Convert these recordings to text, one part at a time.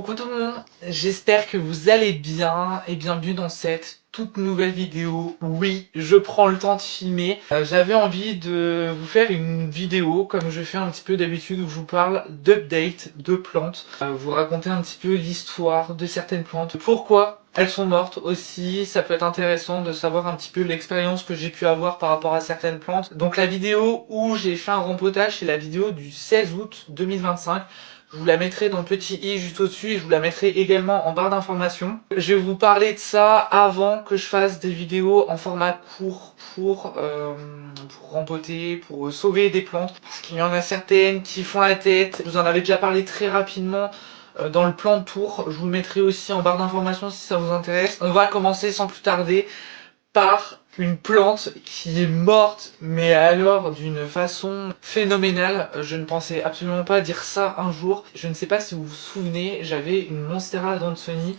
Coucou tout le monde, j'espère que vous allez bien et bienvenue dans cette toute nouvelle vidéo. Oui, je prends le temps de filmer. J'avais envie de vous faire une vidéo comme je fais un petit peu d'habitude où je vous parle d'update de plantes. Vous raconter un petit peu l'histoire de certaines plantes, pourquoi elles sont mortes aussi. Ça peut être intéressant de savoir un petit peu l'expérience que j'ai pu avoir par rapport à certaines plantes. Donc la vidéo où j'ai fait un rempotage, c'est la vidéo du 16 août 2025. Je vous la mettrai dans le petit i juste au-dessus et je vous la mettrai également en barre d'informations. Je vais vous parler de ça avant que je fasse des vidéos en format court pour rempoter, pour sauver des plantes. Parce qu'il y en a certaines qui font la tête. Je vous en avais déjà parlé très rapidement dans le plan de tour. Je vous le mettrai aussi en barre d'informations si ça vous intéresse. On va commencer sans plus tarder par une plante qui est morte, mais alors d'une façon phénoménale. Je ne pensais absolument pas dire ça un jour. Je ne sais pas si vous vous souvenez, j'avais une Monstera d'Anthony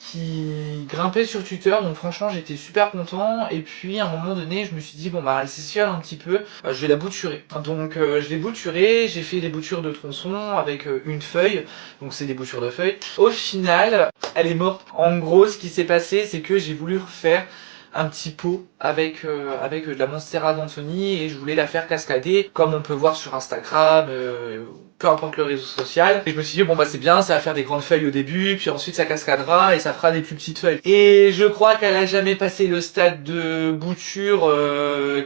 qui grimpait sur Twitter, donc franchement j'étais super content. Et puis à un moment donné je me suis dit bon bah elle s'essuyale un petit peu, je vais la bouturer. Donc je l'ai bouturée, j'ai fait des boutures de tronçons avec une feuille, donc c'est des boutures de feuilles. Au final elle est morte. En gros ce qui s'est passé c'est que j'ai voulu refaire un petit pot avec de la Monstera d'Anthony et je voulais la faire cascader comme on peut voir sur Instagram, peu importe le réseau social. Et je me suis dit bon bah c'est bien, ça va faire des grandes feuilles au début, puis ensuite ça cascadera et ça fera des plus petites feuilles. Et je crois qu'elle a jamais passé le stade de bouture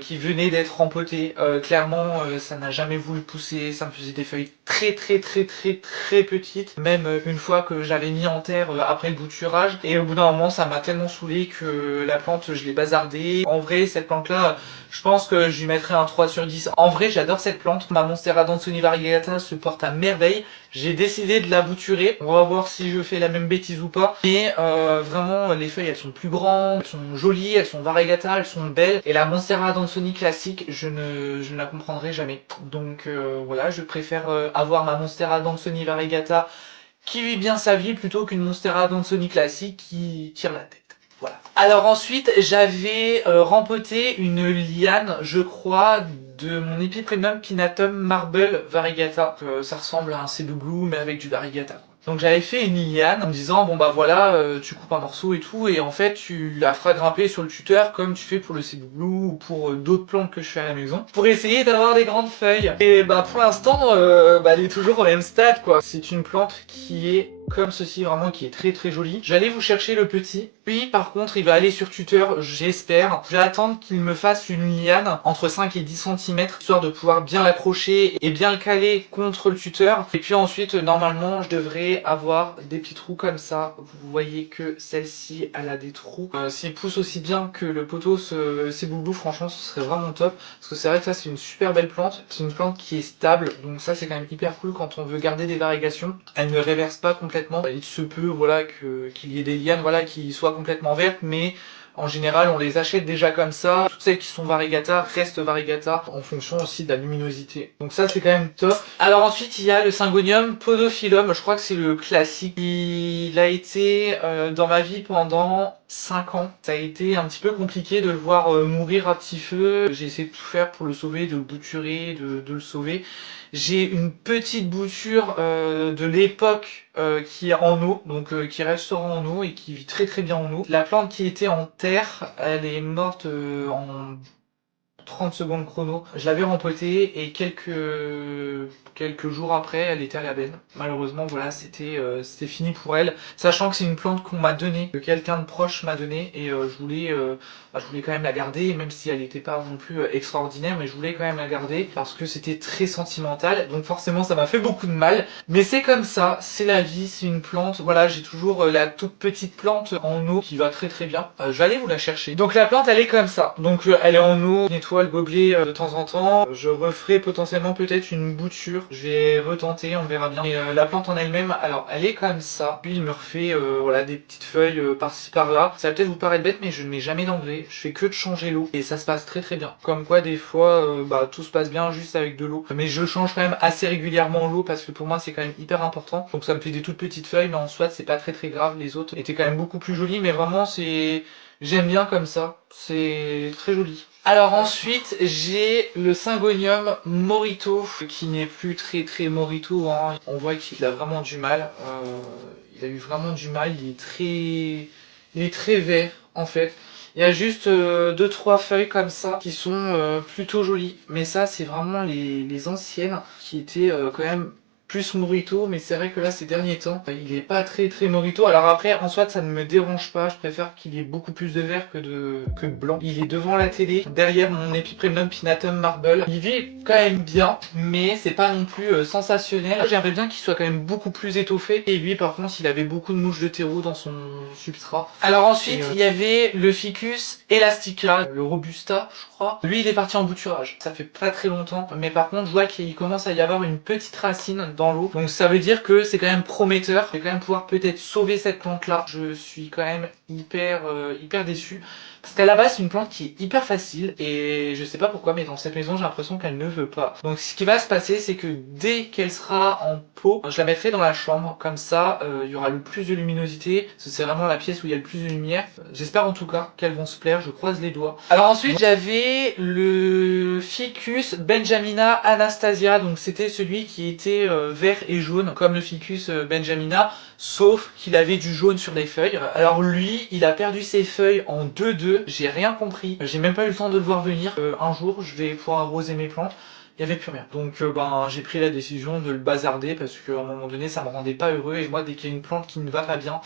qui venait d'être rempotée. Clairement ça n'a jamais voulu pousser, ça me faisait des feuilles très petites. Même une fois que j'avais mis en terre après le bouturage. Et au bout d'un moment ça m'a tellement saoulé que la plante je l'ai bazardée. En vrai cette plante là je pense que je lui mettrais un 3 sur 10. En vrai j'adore cette plante. Ma Monstera d'Anthony variegata se porte à merveille. J'ai décidé de la bouturer. On va voir si je fais la même bêtise ou pas. Mais vraiment les feuilles elles sont plus grandes, elles sont jolies, elles sont variegata, elles sont belles. Et la Monstera d'Anthony classique je ne la comprendrai jamais. Donc voilà, je préfère avoir ma Monstera d'Anthony variegata qui vit bien sa vie plutôt qu'une Monstera d'Anthony classique qui tire la tête. Voilà. Alors ensuite, j'avais rempoté une liane, je crois, de mon Epipremnum Pinatum Marble Variegata. Ça ressemble à un Cebu mais avec du Variegata. Donc j'avais fait une liane en me disant bon bah voilà, tu coupes un morceau et tout, et en fait tu la feras grimper sur le tuteur comme tu fais pour le Cebu ou pour d'autres plantes que je fais à la maison, pour essayer d'avoir des grandes feuilles. Et bah pour l'instant, elle est toujours au même stade quoi. C'est une plante qui est comme ceci, vraiment qui est très jolie. J'allais vous chercher le petit. Lui par contre il va aller sur tuteur, j'espère. Je vais attendre qu'il me fasse une liane entre 5 et 10 cm, histoire de pouvoir bien l'accrocher et bien le caler contre le tuteur. Et puis ensuite normalement je devrais avoir des petits trous comme ça. Vous voyez que celle-ci elle a des trous. S'il pousse aussi bien que le poteau c'est boubou, franchement ce serait vraiment top. Parce que c'est vrai que ça c'est une super belle plante. C'est une plante qui est stable, donc ça c'est quand même hyper cool quand on veut garder des variégations. Elle ne réverse pas complètement. Il se peut voilà qu'il y ait des lianes voilà qui soient complètement vertes, mais en général on les achète déjà comme ça. Toutes celles qui sont variegata restent variegata en fonction aussi de la luminosité. Donc ça c'est quand même top. Alors ensuite il y a le Syngonium Podophyllum, je crois que c'est le classique. Il a été dans ma vie pendant 5 ans. Ça a été un petit peu compliqué de le voir mourir à petit feu. J'ai essayé de tout faire pour le sauver, de le bouturer, de le sauver. J'ai une petite bouture de l'époque qui est en eau, donc qui restera en eau et qui vit très bien en eau. La plante qui était en terre, elle est morte en 30 secondes chrono. Je l'avais rempotée et quelques jours après, elle était à la benne. Malheureusement, voilà, c'était fini pour elle. Sachant que c'est une plante qu'on m'a donnée, que quelqu'un de proche m'a donnée, et je voulais quand même la garder, même si elle n'était pas non plus extraordinaire, mais je voulais quand même la garder parce que c'était très sentimental. Donc forcément, ça m'a fait beaucoup de mal. Mais c'est comme ça, c'est la vie, c'est une plante. Voilà, j'ai toujours la toute petite plante en eau qui va très bien. Je vais aller vous la chercher. Donc la plante, elle est comme ça. Donc elle est en eau, je nettoie le gobelet de temps en temps. Je referai potentiellement peut-être une bouture. Je vais retenter, on verra bien. Et la plante en elle-même, alors elle est comme ça. Puis il me refait voilà, des petites feuilles par-ci par-là. Ça va peut-être vous paraître bête, mais je ne mets jamais d'engrais. Je fais que de changer l'eau. Et ça se passe très bien. Comme quoi des fois, tout se passe bien juste avec de l'eau. Mais je change quand même assez régulièrement l'eau parce que pour moi c'est quand même hyper important. Donc ça me fait des toutes petites feuilles, mais en soit c'est pas très grave. Les autres étaient quand même beaucoup plus jolies, mais vraiment c'est... J'aime bien comme ça, c'est très joli. Alors ensuite, j'ai le Syngonium Morito, qui n'est plus très Morito, hein. On voit qu'il a vraiment du mal. il a eu vraiment du mal, il est très vert en fait. Il y a juste deux trois feuilles comme ça qui sont plutôt jolies. Mais ça, c'est vraiment les anciennes qui étaient quand même plus Morito. Mais c'est vrai que là, ces derniers temps, il est pas très très Morito. Alors après, en soi, ça ne me dérange pas. Je préfère qu'il y ait beaucoup plus de vert que de blanc. Il est devant la télé, derrière mon Epipremium Pinatum Marble. Il vit quand même bien, mais c'est pas non plus sensationnel. J'aimerais bien qu'il soit quand même beaucoup plus étoffé. Et lui, par contre, il avait beaucoup de mouches de terreau dans son substrat. Alors ensuite, il y avait le Ficus Elastica, le Robusta, je crois. Lui, il est parti en bouturage. Ça fait pas très longtemps, mais par contre, je vois qu'il commence à y avoir une petite racine dans l'eau. Donc ça veut dire que c'est quand même prometteur. Je vais quand même pouvoir peut-être sauver cette plante-là. Je suis quand même hyper déçu. Parce qu'à la base, c'est une plante qui est hyper facile et je sais pas pourquoi, mais dans cette maison, j'ai l'impression qu'elle ne veut pas. Donc ce qui va se passer, c'est que dès qu'elle sera en pot, je la mettrai dans la chambre. Comme ça, il y aura le plus de luminosité. Parce que c'est vraiment la pièce où il y a le plus de lumière. J'espère en tout cas qu'elles vont se plaire, je croise les doigts. Alors ensuite, j'avais le Ficus Benjamina Anastasia. Donc c'était celui qui était vert et jaune, comme le Ficus Benjamina. Sauf qu'il avait du jaune sur les feuilles. Alors lui, il a perdu ses feuilles en 2-2. J'ai rien compris. J'ai même pas eu le temps de le voir venir. Un jour, je vais pouvoir arroser mes plantes. Il n'y avait plus rien. Donc ben, j'ai pris la décision de le bazarder parce qu'à un moment donné, ça me rendait pas heureux. Et moi, dès qu'il y a une plante qui ne va pas bien,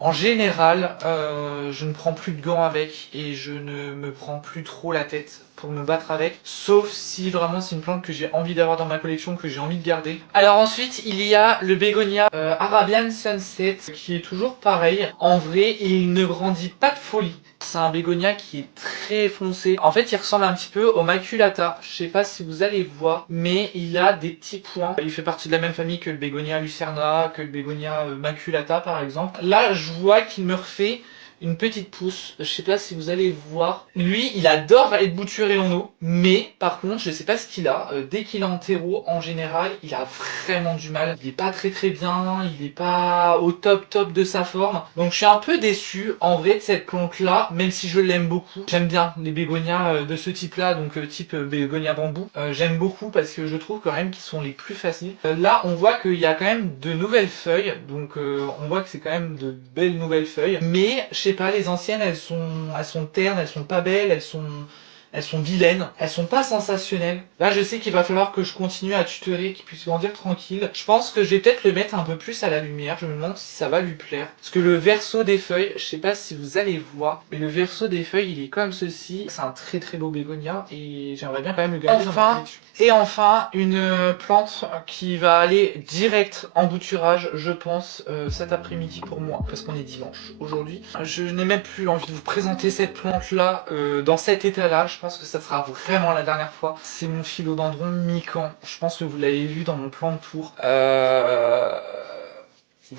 en général, je ne prends plus de gants avec et je ne me prends plus trop la tête pour me battre avec, sauf si vraiment c'est une plante que j'ai envie d'avoir dans ma collection, que j'ai envie de garder. Alors ensuite, il y a le bégonia Arabian Sunset, qui est toujours pareil. En vrai, il ne grandit pas de folie. C'est un bégonia qui est très foncé. En fait, il ressemble un petit peu au maculata. Je sais pas si vous allez voir, mais il a des petits points. Il fait partie de la même famille que le bégonia lucerna, que le bégonia maculata par exemple. Là, je vois qu'il me refait une petite pousse. Je sais pas si vous allez voir. Lui, il adore être bouturé en eau, mais par contre, je sais pas ce qu'il a. Dès qu'il est en terreau, en général, il a vraiment du mal. Il est pas très très bien, il est pas au top de sa forme. Donc je suis un peu déçu en vrai de cette plante là, même si je l'aime beaucoup. J'aime bien les bégonias de ce type là, donc type bégonia bambou. J'aime beaucoup parce que je trouve quand même qu'ils sont les plus faciles. Là, on voit qu'il y a quand même de nouvelles feuilles, donc on voit que c'est quand même de belles nouvelles feuilles. Mais je sais pas, les anciennes, elles sont ternes, elles sont pas belles, elles sont vilaines, elles sont pas sensationnelles. Là, je sais qu'il va falloir que je continue à tutorer, qu'il puisse grandir tranquille. Je pense que je vais peut-être le mettre un peu plus à la lumière. Je me demande si ça va lui plaire. Parce que le verso des feuilles, je sais pas si vous allez voir, mais le verso des feuilles, il est comme ceci. C'est un très très beau bégonia et j'aimerais bien quand même le garder dans ma collection. Et enfin, une plante qui va aller direct en bouturage, je pense, cet après-midi pour moi, parce qu'on est dimanche aujourd'hui. Je n'ai même plus envie de vous présenter cette plante-là dans cet état-là. Je pense que ça sera vraiment la dernière fois. C'est mon philodendron Mikan. Je pense que vous l'avez vu dans mon plan de tour.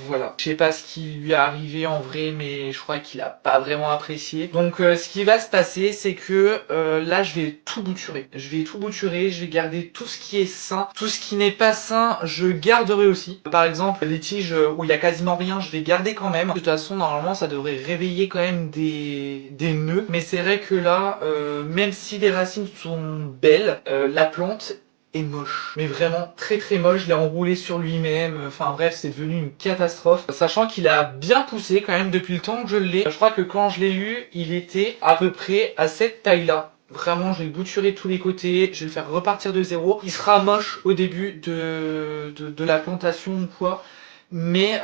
Voilà. Je sais pas ce qui lui est arrivé en vrai, mais je crois qu'il a pas vraiment apprécié. Donc ce qui va se passer, c'est que là je vais tout bouturer. Je vais tout bouturer, je vais garder tout ce qui est sain. Tout ce qui n'est pas sain, je garderai aussi. Par exemple, les tiges où il y a quasiment rien, je vais garder quand même. De toute façon, normalement, ça devrait réveiller quand même des nœuds. Mais c'est vrai que là, même si les racines sont belles, la plante est moche, mais vraiment très très moche. Je l'ai enroulé sur lui-même, enfin bref, c'est devenu une catastrophe, sachant qu'il a bien poussé quand même depuis le temps que je l'ai. Je crois que quand je l'ai eu, il était à peu près à cette taille là. Vraiment, je vais le bouturer de tous les côtés, je vais le faire repartir de zéro. Il sera moche au début de la plantation ou quoi, mais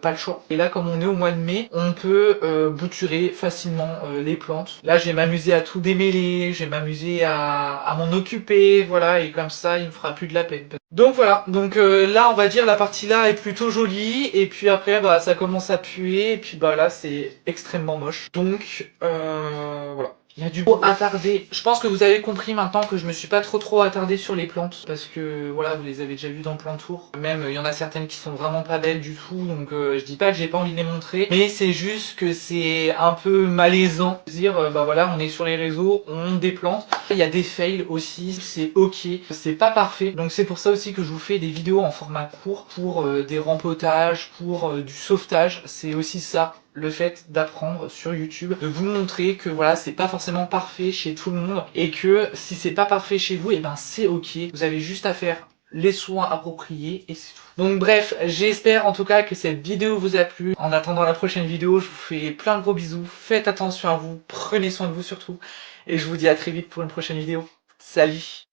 pas le choix. Et là, comme on est au mois de mai, on peut bouturer facilement les plantes. Là, je vais m'amuser à tout démêler, je vais m'amuser à m'en occuper, voilà, et comme ça, il me fera plus de la peine. Donc voilà, donc là, on va dire la partie là est plutôt jolie, et puis après, bah, ça commence à puer, et puis bah là, c'est extrêmement moche. Donc voilà. Il y a du beau attardé. Je pense que vous avez compris maintenant que je me suis pas trop attardé sur les plantes. Parce que voilà, vous les avez déjà vues dans plein de tours. Même il y en a certaines qui sont vraiment pas belles du tout. Donc je dis pas que j'ai pas envie de les montrer. Mais c'est juste que c'est un peu malaisant. De dire bah voilà, on est sur les réseaux, on monte des plantes. Il y a des fails aussi, c'est ok. C'est pas parfait. Donc c'est pour ça aussi que je vous fais des vidéos en format court. Pour des rempotages, pour du sauvetage. C'est aussi ça, le fait d'apprendre sur YouTube, de vous montrer que voilà, c'est pas forcément parfait chez tout le monde et que si c'est pas parfait chez vous, et ben c'est ok. Vous avez juste à faire les soins appropriés et c'est tout. Donc bref, j'espère en tout cas que cette vidéo vous a plu. En attendant la prochaine vidéo, je vous fais plein de gros bisous. Faites attention à vous, prenez soin de vous surtout. Et je vous dis à très vite pour une prochaine vidéo. Salut!